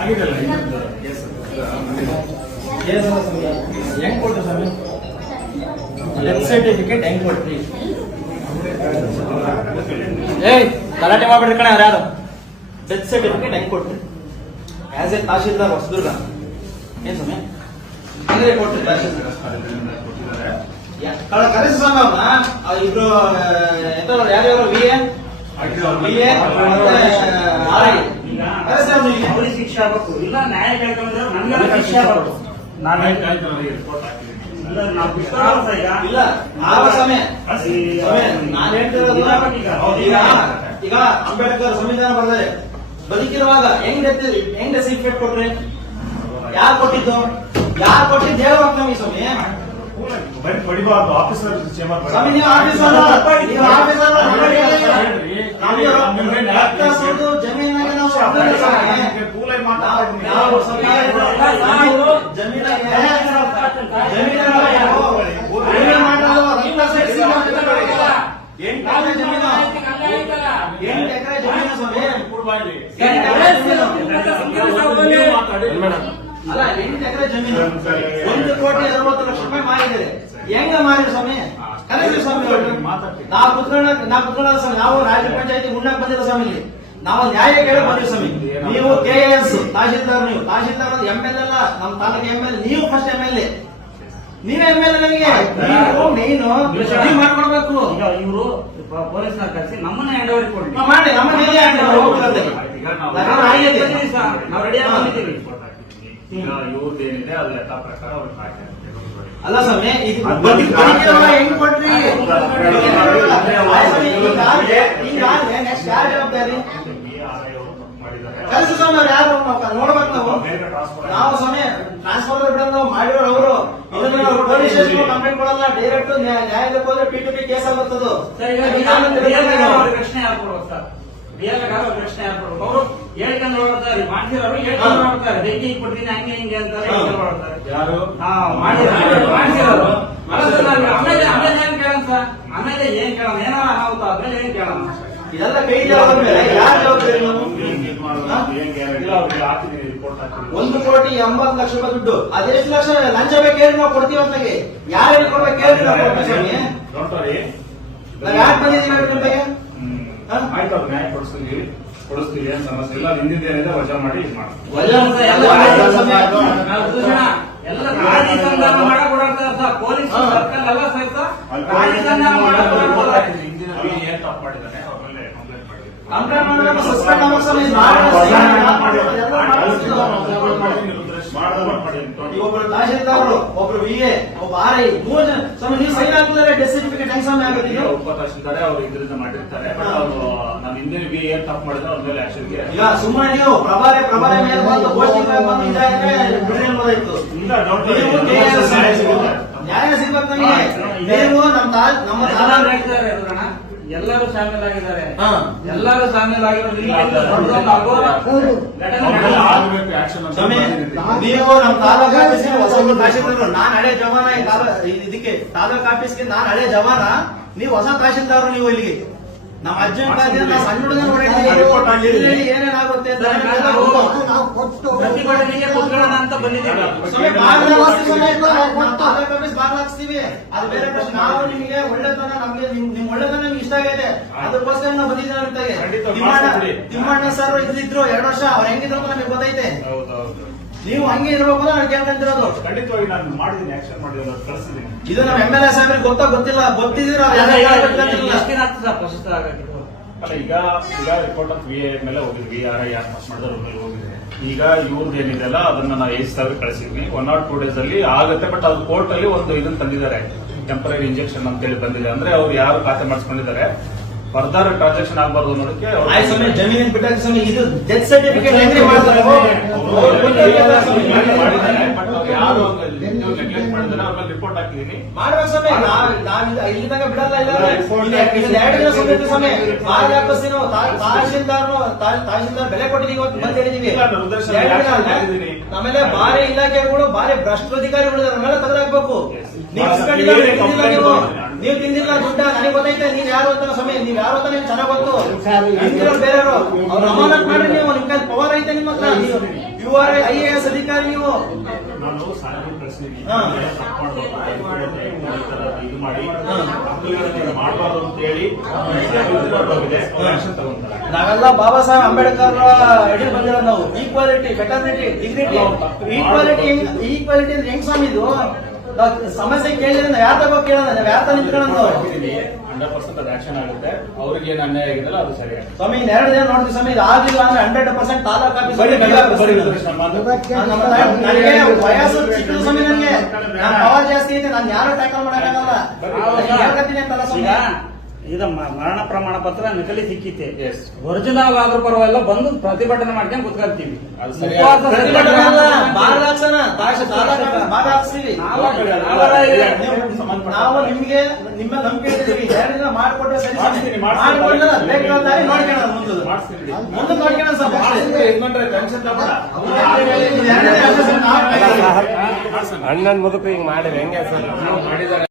ಆಗಿದೆಲ್ಲ ಹೆಂಗ್ ಕೊಟ್ರು ಸ್ವಾಮಿ? Death certificate ಹೆಂಗ್ ಕೊಟ್ರಿ? ಏಯ್ ಗಲಾಟೆ ಮಾಡ್ಬಿಡ್ರಿ ಕಣ ಯಾರು. ಡೆತ್ ಸರ್ಟಿಫಿಕೇಟ್ ಹೆಂಗ್ ಕೊಟ್ರಿ? ಆಸ್ ಎ ತಹಶೀಲ್ದಾರ್ ಹೊಸದುರ್ಗ ಏನ್ ಸ್ವಾಮಿ ಅಂದ್ರೆ ಕೊಟ್ರಿ? ಕರೆಸಿ ಸ್ವಾಮಿ ಅವ್ರನ್ನ ಇಬ್ರು ಎಂತ ಯಾರ್ಯಾರು ಅವ್ರಿಗೆ ಶಿಕ್ಷೆ ಆಗ್ಬೇಕು, ಇಲ್ಲ ನ್ಯಾಯ ಕೇಳ್ಕೊಂಡ್ರೆ ನನ್ಗೆ ಶಿಕ್ಷೆ ಆಗ್ಬೇಕು. ನಾವೇ ಇಲ್ಲ ಆವ ಸಮಯ ನಾನು ಹೇಳ್ತಿರೋದು ಈಗ ಅಂಬೇಡ್ಕರ್ ಸಂವಿಧಾನ ಬರ್ತಾರೆ ಬದುಕಿರುವಾಗ ಹೆಂಗ್ ಸರ್ಟಿಫಿಕೇಟ್ ಕೊಟ್ರಿ? ಯಾರು ಕೊಟ್ಟಿದ್ದು? ಯಾರು ಕೊಟ್ಟಿದ್ದು ಹೇಳ್ಬೇಕು ನಮಗೆ ಸ್ವಾಮಿ. ಹೊಡಿಬಾರ್ದು ಆಫೀಸರ್ ಸ್ವಾಮಿ ನೀವು ಆಫೀಸರ್ ಜಮೀನಾಗ ಅಲ್ಲ 8 ಎಕರೆ ಜಮೀನು 1,60,00,000 ಮಾರಿದ್ದಾರೆ. ಹೆಂಗ ಮಾರಿದ್ರು ಸ್ವಾಮಿ? ಕರೆಕ್ಟ್ ಸ್ವಾಮಿ ನಾವು ಕುತ್ಕೊಳ್ಳೋ ಸ್ವಾಮಿ. ನಾವು ರಾಜ್ಯ ಪಂಚಾಯತಿ ಗುಂಡಾಕ್ ಬಂದಿರೋ ಸ್ವಾಮಿ. ನಾವು ನ್ಯಾಯ ಕೇಳಕ್ ಬಂದಿವಿ ಸ್ವಾಮಿ. ನೀವು KS ತಹಶೀಲ್ದಾರ್, ನೀವು ತಹಶೀಲ್ದಾರ್ MLA ಅಲ್ಲ, ನಮ್ಮ ತಾಲೂಕು MLA. ನೀವು ಫಸ್ಟ್ MLA, ನೀವೇ MLA. ನನಗೆ ನೀನು ಮಾಡ್ಕೊಡ್ಬೇಕು. ಈಗ ಇವರು ಪೊಲೀಸ್ ಕರೆಸಿ ನಮ್ಮನ್ನ ಹ್ಯಾಂಡ್ ಓವರ್ ಕೊಡಿ ಮಾಡಿ. ನಮ್ಮನ್ನ ನಾವು ರೆಡಿ ಆಗಿದ್ದೀವಿ. ಈಗ ಇವ್ರದ್ದೇನಿದೆ ಅದು ಲೆಕ್ಕ ಪ್ರಕಾರ ಅವ್ರಿಗೆ ಹಾಕಿ ಅಲ್ಲ ಸ್ವಾಮಿ ಹೆಂಗ್ ಕೊಟ್ರಿ? ನೆಕ್ಸ್ಟ್ ಯಾರು ಜವಾಬ್ದಾರಿ? ಕಲಿಸಿ ಸ್ವಾಮಿ ಅವ್ರು ಯಾರು ನೋಡ್ಬೇಕು ನಾವು ಸ್ವಾಮಿ. ಟ್ರಾನ್ಸ್ಫರ್ ಬಿಡೋದು ನಾವು ಮಾಡಿರೋರು ಅವರು. ಪೊಲೀಸ್ ಸ್ಟೇಷನ್ ಕಂಪ್ಲೇಂಟ್ ಕೊಡಲ್ಲ, ಡೈರೆಕ್ಟ್ ನ್ಯಾಯಾಲಯಕ್ಕೆ ಹೋದ್ರೆ P2P ಕೇಸ್ ಆಗುತ್ತದು. ಪ್ರಶ್ನೆ ಯಾರು ಕೊಡ್ಬೇಕು ಸರ್? ಪ್ರಶ್ನೆ ಯಾರು ಕೊಡ್ಬೇಕು? ಅವರು ಹೇಳ್ಕೊಂಡು ಹೊರಡ್ತಾರೆ, ಮಾಡ್ತಿರೋರು ಹೇಳ್ಕೊಂಡು ಹೊರಡ್ತಾರೆ. ಬೆಂಕಿ ಕೊಡ್ತೀನಿ ಹಂಗೆ ಹಿಂಗೆ ಅಂತಾರೆ, ಹೊರಡ್ತಾರೆ. ಯಾರು ಮಾಡ್ತಿರೋರು ಆಮೇಲೆ ಏನ್ ಕೇಳೋಣ ಸರ್? ಆಮೇಲೆ ಏನ್ ಕೇಳೋಣ? ಏನಾರ ಅನಾಹುತ ಆದ್ಮೇಲೆ ಏನ್ ಕೇಳೋಣ? ಇದೆಲ್ಲ ಕೈ ಮೇಲೆ ಯಾರು ಜವಾಬ್ದಾರಿ? ನಾವು 1,80,00,000 ದುಡ್ಡು. ಅದೆಷ್ಟು ಲಕ್ಷ ಲಂಚ ಬೇಕು ಹೇಳಿ ನಾವು ಕೊಡ್ತೀವಿ ಅಂತಾಗೆ. ಯಾರೇನು ಕೊಡ್ಬೇಕು ಹೇಳಿ ನಾವು ಕೊಡ್ತೀವಿ ಸ್ವಾಮಿ. ನಾವ್ ಯಾಕೆ ಬಂದಿದ್ದೀವಿ ಹೇಳ್ಕೊಂಡಾಗೆ? ಆಯ್ತು, ಅದು ನ್ಯಾಯ ಕೊಡಿಸ್ತೀವಿ ಏನ್ ಸಮಸ್ಯೆ ಇಲ್ಲ. ಹಿಂದಿದ್ದೇನಿದೆ ವಜಾ ಮಾಡಿ ಇದು ಮಾಡಿ. ಎಲ್ಲ ರಾಜಸಂಧಾನ ಮಾಡಕ್ ಓಡಾಡ್ತಾರೆ ಪೊಲೀಸ್ ಸರ್ಕಲ್ ಎಲ್ಲ ಸಹಿತ ರಾಜಸಂಧಾನ ಮಾಡಕ್ ಓಡಾಡ್ತಾರೆ. ಹಿಂದಿನ ಏನ್ ತಪ್ಪು ಮಾಡಿದ್ದಾನೆ ಅವ್ರ ಮೇಲೆ ಕಂಪ್ಲೇಂಟ್ ಮಾಡೋದು ಸಸ್ಪೆಂಡ್ ಆಗೋ ಸಮಯ ಒಬ್ರು ತಹಶೀಲ್ದಾರ್, ಒಬ್ರು VA, ಒಬ್ಬ RI, 3 ಜನ ಸ್ವಾಮಿ. ನೀವು ಸೈನ್ ಹಾಕಿದ್ರೆ ಡೆತ್ ಸರ್ಟಿಫಿಕೇಟ್ ಹೆಂಗ್ ಸ್ವಾಮಿ ಆಗುತ್ತೆ? ತಹಶೀಲ್ದಾರೆ ಅವ್ರು ಇದರಿಂದ ಮಾಡಿರ್ತಾರೆ. ಬಟ್ ಅವರು ನಾನು ಹಿಂದಿನ ಏನ್ ತಪ್ಪು ಮಾಡಿದ್ರೆ ಅವ್ರ ಮೇಲೆ ಆಕ್ಷನ್ಗೆ ಈಗ ಸುಮ್ಮನೆ ನೀವು ಪ್ರಭಾರಿ ಮೇಲೆ ಬಂದು ಪೋಸ್ಟಿಂಗ್ ಬಂದು ಇದಾದ್ರೆ ಬಿಡೋದಾಯ್ತು. ನ್ಯಾಯ ಸಿಗ್ಬೇಕು ನಮಗೆ. ನೀವು ನಮ್ಮ ಎಲ್ಲರೂ ಶಾಮೀಲಾಗಿದ್ದಾರೆ. ನೀವು ನಮ್ಮ ತಾಲೂಕು ಆಫೀಸ್ಗೆ ಹೊಸ ತಹಶೀಲ್ದಾರ್. ನಾನ್ ಹಳೆ ಜವಾನ. ಇದಕ್ಕೆ ತಾಲೂಕು ಆಫೀಸ್ಗೆ ನಾನ್ ಹಳೆ ಜವಾನ, ನೀವು ಹೊಸ ತಹಶೀಲ್ದಾರ್. ನೀವು ಇಲ್ಲಿಗೆ ನಮ್ಮ ಅಜ್ಜನ ಸಣ್ಣ ಹುಡುಗ ಏನೇನಾಗುತ್ತೆ ಪ್ರತಿಭಟನೆಗೆ ಕೂತ್ಕೊಳ್ಳೋಣ ಅಂತ ಬಂದಿದ್ದೀವಿ. ತಾಲೂಕು ಆಫೀಸ್ ಬಾಗ್ಲಾಕ್ಸ್ತೀವಿ. ಅದು ಬೇರೆ ಪ್ರಶ್ನೆ. ನಾವು ನಿಮಗೆ ಒಳ್ಳೆತನ, ನಮ್ಗೆ ನಿಮ್ ಒಳ್ಳೆತನ ನಿಮ್ಗೆ ಇಷ್ಟ ಆಗೈತೆ, ಅದಕ್ಕೋಸ್ಕರ ನಾವು ಬಂದಿದ್ದೀವಿ ಅಂತಾಗೆ. ತಿಮ್ಮಣ್ಣ ಸರ್ ಇದ್ರು 2 ವರ್ಷ. ಅವ್ರು ಹೆಂಗಿದ್ರು ನಮಗೆ ಗೊತ್ತೈತೆ. ನೀವು ಹಂಗೆ ಇರ್ಬೇಕು ಅಂತ ನಾನು ಕೇಳ್ಕೊಂತಿರೋದು. ಖಂಡಿತವಾಗಿ ನಾನು ಮಾಡಿದ್ದೀನಿ, ಆಕ್ಷನ್ ಮಾಡಿದ್ದೀನಿ, ಕಳಿಸಿದ್ದೀನಿ. ಇದು ನಮ್ಮ MLA ಸಾಹೇಬ್ರಿಗೆ ಗೊತ್ತಿಲ್ಲ, ಗೊತ್ತಿದ್ದೀರ ಅಲ್ಲ, ಈಗ ರಿಪೋರ್ಟ್ ಆಫ್ VA ಮೇಲೆ ಹೋಗಿದ್ವಿ, RI ಯಾರು ಪಾಸ್ ಮಾಡಿದ್ರೆ ಅವ್ರ ಮೇಲೆ ಹೋಗಿದೆ. ಈಗ ಇವ್ರದ್ದು ಏನಿದೆಲ್ಲ ಅದನ್ನ ನಾವು 8 ಸಾವಿರ ಕಳಿಸಿದ್ವಿ. 1 or 2 days ಅಲ್ಲಿ ಆಗುತ್ತೆ. ಬಟ್ ಅದು ಕೋರ್ಟ್ ಅಲ್ಲಿ ಒಂದು ಇದನ್ನ ತಂದಿದ್ದಾರೆ, ಟೆಂಪರರಿ ಇಂಜೆಕ್ಷನ್ ಅಂತ ಹೇಳಿ ಬಂದಿದೆ. ಅಂದ್ರೆ ಅವ್ರು ಯಾರು ಖಾತೆ ಮಾಡಿಸ್ಕೊಂಡಿದ್ದಾರೆ, ಫರ್ದರ್ ಟ್ರಾನ್ಸಾಕ್ಷನ್ ಆಗಬಾರ್ದು ಅನ್ನೋದಕ್ಕೆ ಜಮೀನಿನ ಬಿಟ್ಟಾಗ ಸ್ವಾಮಿ ಇದು ಡೆತ್ ಸರ್ಟಿಫಿಕೇಟ್ ಹೆಂಗ್ರಿ ಮಾಡ್ತಾರೆ? ಯಾರು ನೆಗ್ಲೆಕ್ಟ್ ಮಾಡಿದ್ರೆ ಅವ್ರ ಮೇಲೆ ರಿಪೋರ್ಟ್ ಹಾಕಿದೀನಿ. ಮಾಡ್ಬೇಕು ಸ್ವಾಮಿ. ಇಲ್ಲಿದ್ದಾಗ ಬಿಡಲ್ಲ. ಇಲ್ಲ 2 ದಿನ ಸುಮ್ಮನೆ ಸ್ವಾಮಿ. ಹಾಕಿ ನಾವು ತಹಶೀಲ್ದಾರ್ ಬೆಲೆ ಕೊಟ್ಟಿದ್ದೀವಿ ಬಂದ್ ಹೇಳಿದೀವಿ. ಆಮೇಲೆ ಬಾರಿ ಇಲಾಖೆಗಳು, ಬಾರಿ ಭ್ರಷ್ಟ ಅಧಿಕಾರಿಗಳು ನಮ್ಮೆಲ್ಲ ತೆಗೆದಾಕ್ಬೇಕು. ನೀವು ನೀವು ತಿಂದಿಲ್ಲ ದುಡ್ಡ ನನಗೆ ಗೊತ್ತೈತೆ ನೀವ್ ಯಾರು ಅಂತ ಸ್ವಾಮಿ, ನೀವ್ ಯಾರು ಅಂತ ನಿಮ್ಗೆ ಚೆನ್ನಾಗ್ ಗೊತ್ತು. ಹಿಂದಿರೋರು ಬೇರೆಯವರು ಅವ್ರು ಅಮಾನತ್ ಮಾಡಿ ನೀವು ನಿಮ್ ಕೈ ಪವರ್ ಐತೆ ನಿಮ್ಮ ಹತ್ರ. ಯು ಆರ್ IAS ಅಧಿಕಾರಿ ನೀವು. ನಾನು ಸಾಹೇಬ್ರ ಪ್ರಶ್ನೆಗೆ ಹಾ. ತಪ್ಪು ಮಾಡ್ಬಾರ್ದು, ಈ ತರ ಇದು ಮಾಡಿ ಮಾಡಬಾರ್ದು ಅಂತ ಹೇಳಿ ಹೋಗಿದೆ, ಆಕ್ಷನ್ ತಗೊಂತಾರೆ. ನಾವೆಲ್ಲ ಬಾಬಾ ಸಾಹೇಬ್ ಅಂಬೇಡ್ಕರ್ ಅಡಿ ಬಂದಿರೋ ನಾವು. Equality, fraternity, dignity. ಈಕ್ವಾಲಿಟಿ ಅಂದ್ರೆ ಹೆಂಗ್ ಸ್ವಾಮಿ ಇದು? ನಾವ್ ಸಮಸ್ಯೆ ಕೇಳಿದ್ರೆ ನಾವ್ ಯಾರ ತಗೋ ಕೇಳೋಣ, ನಾವ್ ಯಾರ ನಿಂತ್ಕೊಳ್ಳೋದು? 100% ಅದು ಆಕ್ಷನ್ ಆಗುತ್ತೆ. ಅವ್ರಿಗೆ ಏನು ಅನ್ಯಾಯ ಆಗಿದೆಲ್ಲ ಅದು ಸರಿ ಆಗುತ್ತೆ. ಸ್ವಾಮಿ 2 ದಿನ ನೋಡ್ತೀವಿ ಸ್ವಾಮಿ, ಇದು ಆಗಿಲ್ಲ ಅಂದ್ರೆ 100% ತಾಲೂಕು ಆಫೀಸ್ ನನಗೆ ವಯಸ್ಸು ಚಿಕ್ಕದು ಸ್ವಾಮಿ, ನನಗೆ ನನ್ನ ಪವರ್ ಜಾಸ್ತಿ ಐತೆ, ನಾನು ಯಾರು ಟ್ಯಾಕಲ್ ಮಾಡಕ್ಕಾಗಲ್ಲ. ಹೇಳ್ಕತ್ತೀನಿ ಅಂತಲ್ಲ ಈಗ ಸ್ವಾಮಿ. ಇದು ಮರಣ ಪ್ರಮಾಣ ಪತ್ರ ನಕಲಿ ಸಿಕ್ಕಿತೆ, Yes. ಒರಿಜಿನಲ್ ಆದ್ರೂ ಪರವಾಗಿಲ್ಲ ಬಂದು ಪ್ರತಿಭಟನೆ ಮಾಡ್ಕೊಂಡು ಕುತ್ಕೊಳ್ತೀವಿ. ಅದು ಸರಿ. ಉಪವಾಸ ಪ್ರತಿಭಟನೆ ಅಲ್ಲ, ಸತ್ಯಾಗ್ರಹ ಬಾರ್ ಹಾಕ್ಸೋಣ, ತಾಲೂಕು ಆಫೀಸ್ ಬಾರ್ ಹಾಕ್ಸ್ತೀವಿ. ನಾವು ನಿಮ್ಗೆ ನಿಮ್ಮ ನಂಬಿಕೆ ಇಟ್ಟಿದ್ದೀವಿ. 2 ದಿನ ಮಾಡ್ಕೊಟ್ರೆ ಸರಿ ಸ್ವಾಮಿ. ಮಾಡ್ಕೊಡ್ಲಿಲ್ಲ, ಬೇಕಾದ ದಾರಿ ನೋಡ್ಕೊಳ್ಳೋಣ ಮುಂದೆ. ಮುಂದೆ ನೋಡ್ಕೊಳ್ಳೋಣ ಸರ್. ಅಣ್ಣನ್ ಮುದುಕು ಹಿಂಗ್ ಮಾಡಿದ್ರೆ ಹೆಂಗೆ ಸರ್? ಮಾಡಿದ್ದಾರೆ.